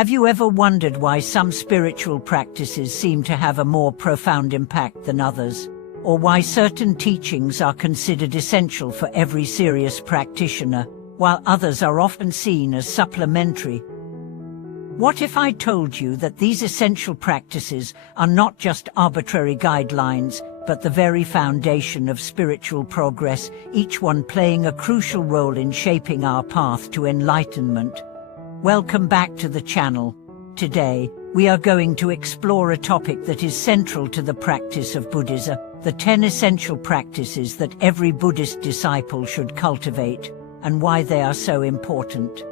Have you ever wondered why some spiritual practices seem to have a more profound impact than others? Or why certain teachings are considered essential for every serious practitioner, while others are often seen as supplementary? What if I told you that these essential practices are not just arbitrary guidelines, but the very foundation of spiritual progress, each one playing a crucial role in shaping our path to enlightenment? Welcome back to the channel. Today, we are going to explore a topic that is central to the practice of Buddhism, the 10 essential practices that every Buddhist disciple should cultivate, and why they are so important.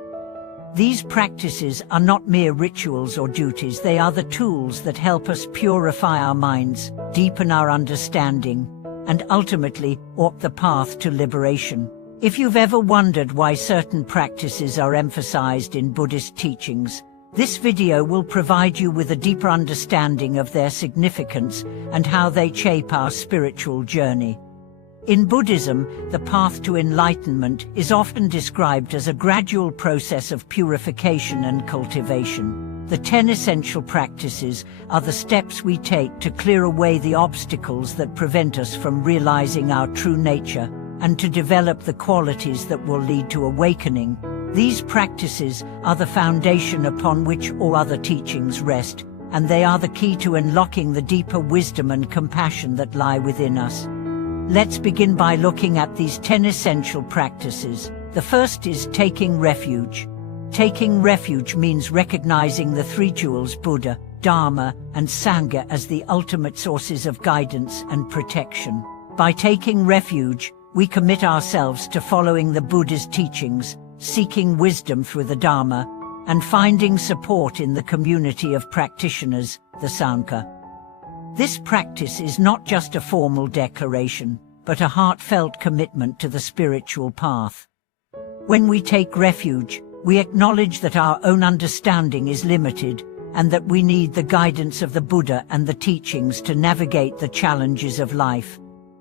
These practices are not mere rituals or duties, they are the tools that help us purify our minds, deepen our understanding, and ultimately walk the path to liberation. If you've ever wondered why certain practices are emphasized in Buddhist teachings, this video will provide you with a deeper understanding of their significance and how they shape our spiritual journey. In Buddhism, the path to enlightenment is often described as a gradual process of purification and cultivation. The 10 essential practices are the steps we take to clear away the obstacles that prevent us from realizing our true nature, and to develop the qualities that will lead to awakening. These practices are the foundation upon which all other teachings rest, and they are the key to unlocking the deeper wisdom and compassion that lie within us. Let's begin by looking at these 10 essential practices. The first is taking refuge. Taking refuge means recognizing the three jewels Buddha, Dharma, and Sangha as the ultimate sources of guidance and protection. By taking refuge, we commit ourselves to following the Buddha's teachings, seeking wisdom through the Dharma, and finding support in the community of practitioners, the Sangha. This practice is not just a formal declaration, but a heartfelt commitment to the spiritual path. When we take refuge, we acknowledge that our own understanding is limited, and that we need the guidance of the Buddha and the teachings to navigate the challenges of life.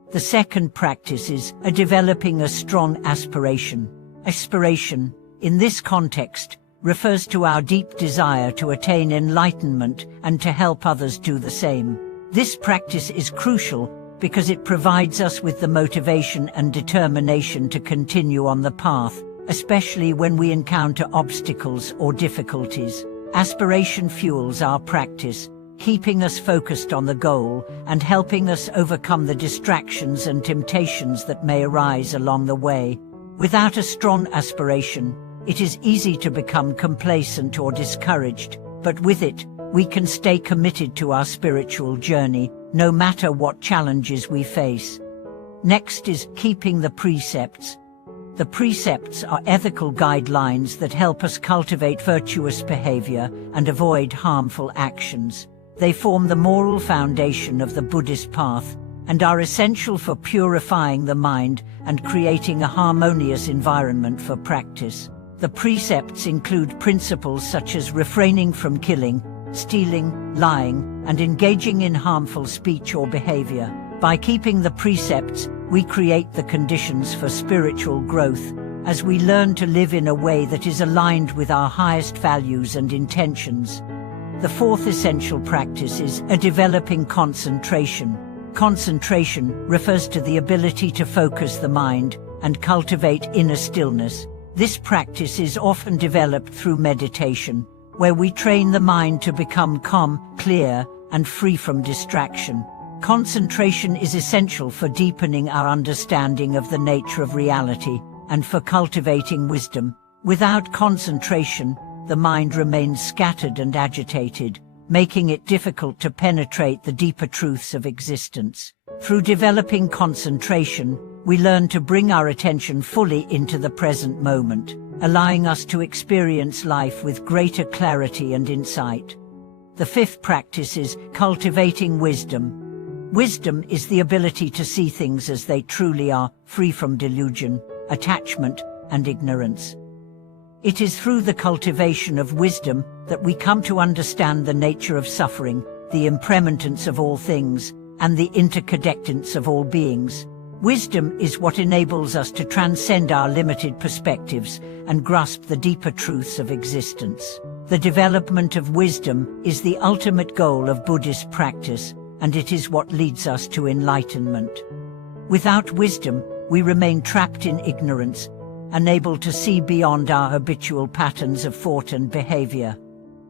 The second practice is developing a strong aspiration. Aspiration, in this context, refers to our deep desire to attain enlightenment and to help others do the same. This practice is crucial because it provides us with the motivation and determination to continue on the path, especially when we encounter obstacles or difficulties. Aspiration fuels our practice, keeping us focused on the goal and helping us overcome the distractions and temptations that may arise along the way. Without a strong aspiration, it is easy to become complacent or discouraged, but with it, we can stay committed to our spiritual journey, no matter what challenges we face. Next is keeping the precepts. The precepts are ethical guidelines that help us cultivate virtuous behavior and avoid harmful actions. They form the moral foundation of the Buddhist path and are essential for purifying the mind and creating a harmonious environment for practice. The precepts include principles such as refraining from killing, stealing, lying, and engaging in harmful speech or behavior. By keeping the precepts, we create the conditions for spiritual growth, as we learn to live in a way that is aligned with our highest values and intentions. The fourth essential practice is developing concentration. Concentration refers to the ability to focus the mind and cultivate inner stillness. This practice is often developed through meditation, where we train the mind to become calm, clear, and free from distraction. Concentration is essential for deepening our understanding of the nature of reality and for cultivating wisdom. Without concentration, the mind remains scattered and agitated, making it difficult to penetrate the deeper truths of existence. Through developing concentration, we learn to bring our attention fully into the present moment, allowing us to experience life with greater clarity and insight. The fifth practice is cultivating wisdom. Wisdom is the ability to see things as they truly are, free from delusion, attachment, and ignorance. It is through the cultivation of wisdom that we come to understand the nature of suffering, the impermanence of all things, and the interconnectedness of all beings. Wisdom is what enables us to transcend our limited perspectives and grasp the deeper truths of existence. The development of wisdom is the ultimate goal of Buddhist practice, and it is what leads us to enlightenment. Without wisdom, we remain trapped in ignorance, unable to see beyond our habitual patterns of thought and behavior.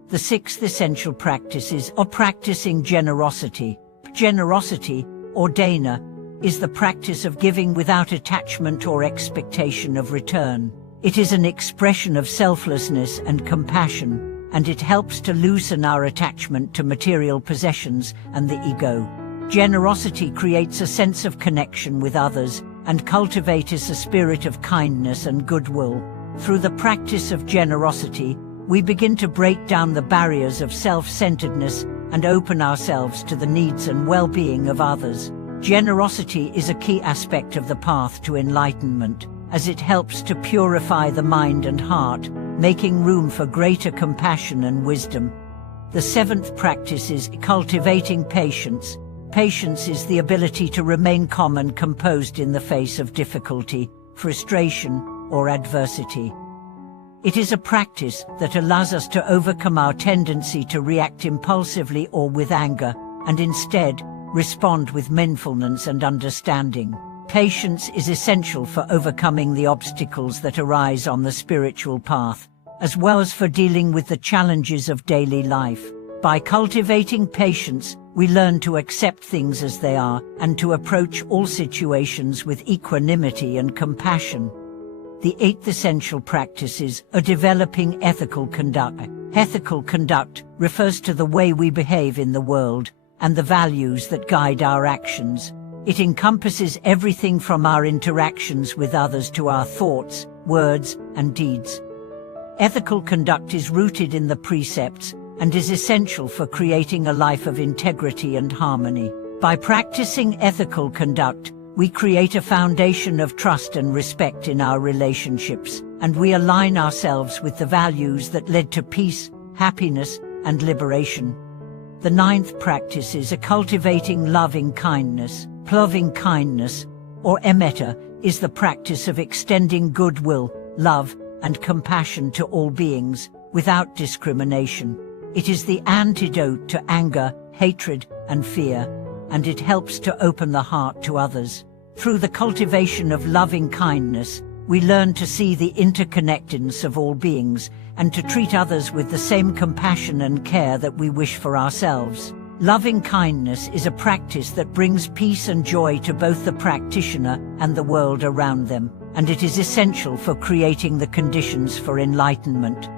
The sixth essential practice is practicing generosity. Generosity, or dana, is the practice of giving without attachment or expectation of return. It is an expression of selflessness and compassion, and it helps to loosen our attachment to material possessions and the ego. Generosity creates a sense of connection with others and cultivates a spirit of kindness and goodwill. Through the practice of generosity, we begin to break down the barriers of self-centeredness and open ourselves to the needs and well-being of others. Generosity is a key aspect of the path to enlightenment, as it helps to purify the mind and heart, making room for greater compassion and wisdom. The seventh practice is cultivating patience. Patience is the ability to remain calm and composed in the face of difficulty, frustration, or adversity. It is a practice that allows us to overcome our tendency to react impulsively or with anger, and instead respond with mindfulness and understanding. Patience is essential for overcoming the obstacles that arise on the spiritual path, as well as for dealing with the challenges of daily life. By cultivating patience, we learn to accept things as they are and to approach all situations with equanimity and compassion. The eighth essential practice is developing ethical conduct. Ethical conduct refers to the way we behave in the world and the values that guide our actions. It encompasses everything from our interactions with others to our thoughts, words, and deeds. Ethical conduct is rooted in the precepts and is essential for creating a life of integrity and harmony. By practicing ethical conduct, we create a foundation of trust and respect in our relationships, and we align ourselves with the values that led to peace, happiness, and liberation. The ninth practice is cultivating loving kindness. Loving kindness, or metta, is the practice of extending goodwill, love, and compassion to all beings, without discrimination. It is the antidote to anger, hatred, and fear, and it helps to open the heart to others. Through the cultivation of loving kindness, we learn to see the interconnectedness of all beings, and to treat others with the same compassion and care that we wish for ourselves. Loving kindness is a practice that brings peace and joy to both the practitioner and the world around them, and it is essential for creating the conditions for enlightenment.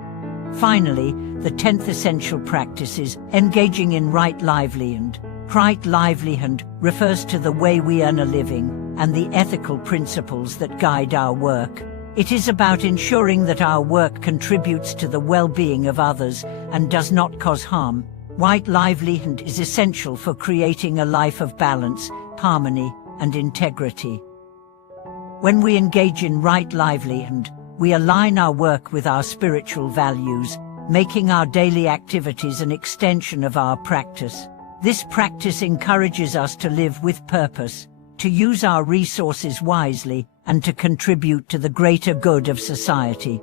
Finally, the 10th essential practice is engaging in right livelihood. Right livelihood refers to the way we earn a living and the ethical principles that guide our work. It is about ensuring that our work contributes to the well-being of others and does not cause harm. Right livelihood is essential for creating a life of balance, harmony, and integrity. When we engage in right livelihood, we align our work with our spiritual values, making our daily activities an extension of our practice. This practice encourages us to live with purpose, to use our resources wisely, and to contribute to the greater good of society.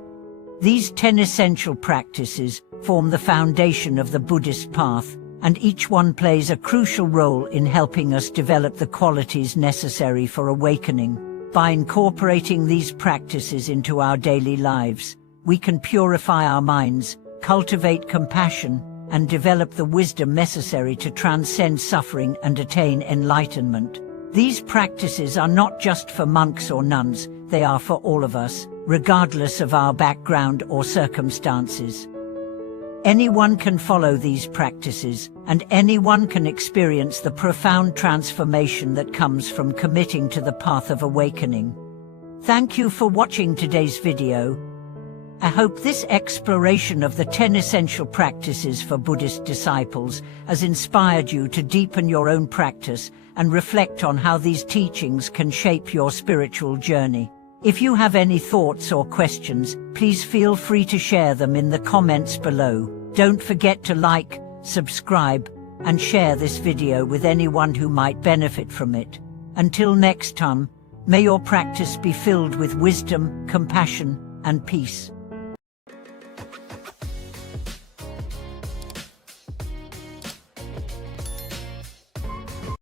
These 10 essential practices form the foundation of the Buddhist path, and each one plays a crucial role in helping us develop the qualities necessary for awakening. By incorporating these practices into our daily lives, we can purify our minds, cultivate compassion, and develop the wisdom necessary to transcend suffering and attain enlightenment. These practices are not just for monks or nuns, they are for all of us, regardless of our background or circumstances. Anyone can follow these practices, and anyone can experience the profound transformation that comes from committing to the path of awakening. Thank you for watching today's video. I hope this exploration of the 10 essential practices for Buddhist disciples has inspired you to deepen your own practice and reflect on how these teachings can shape your spiritual journey. If you have any thoughts or questions, please feel free to share them in the comments below. Don't forget to like, subscribe, and share this video with anyone who might benefit from it. Until next time, may your practice be filled with wisdom, compassion, and peace.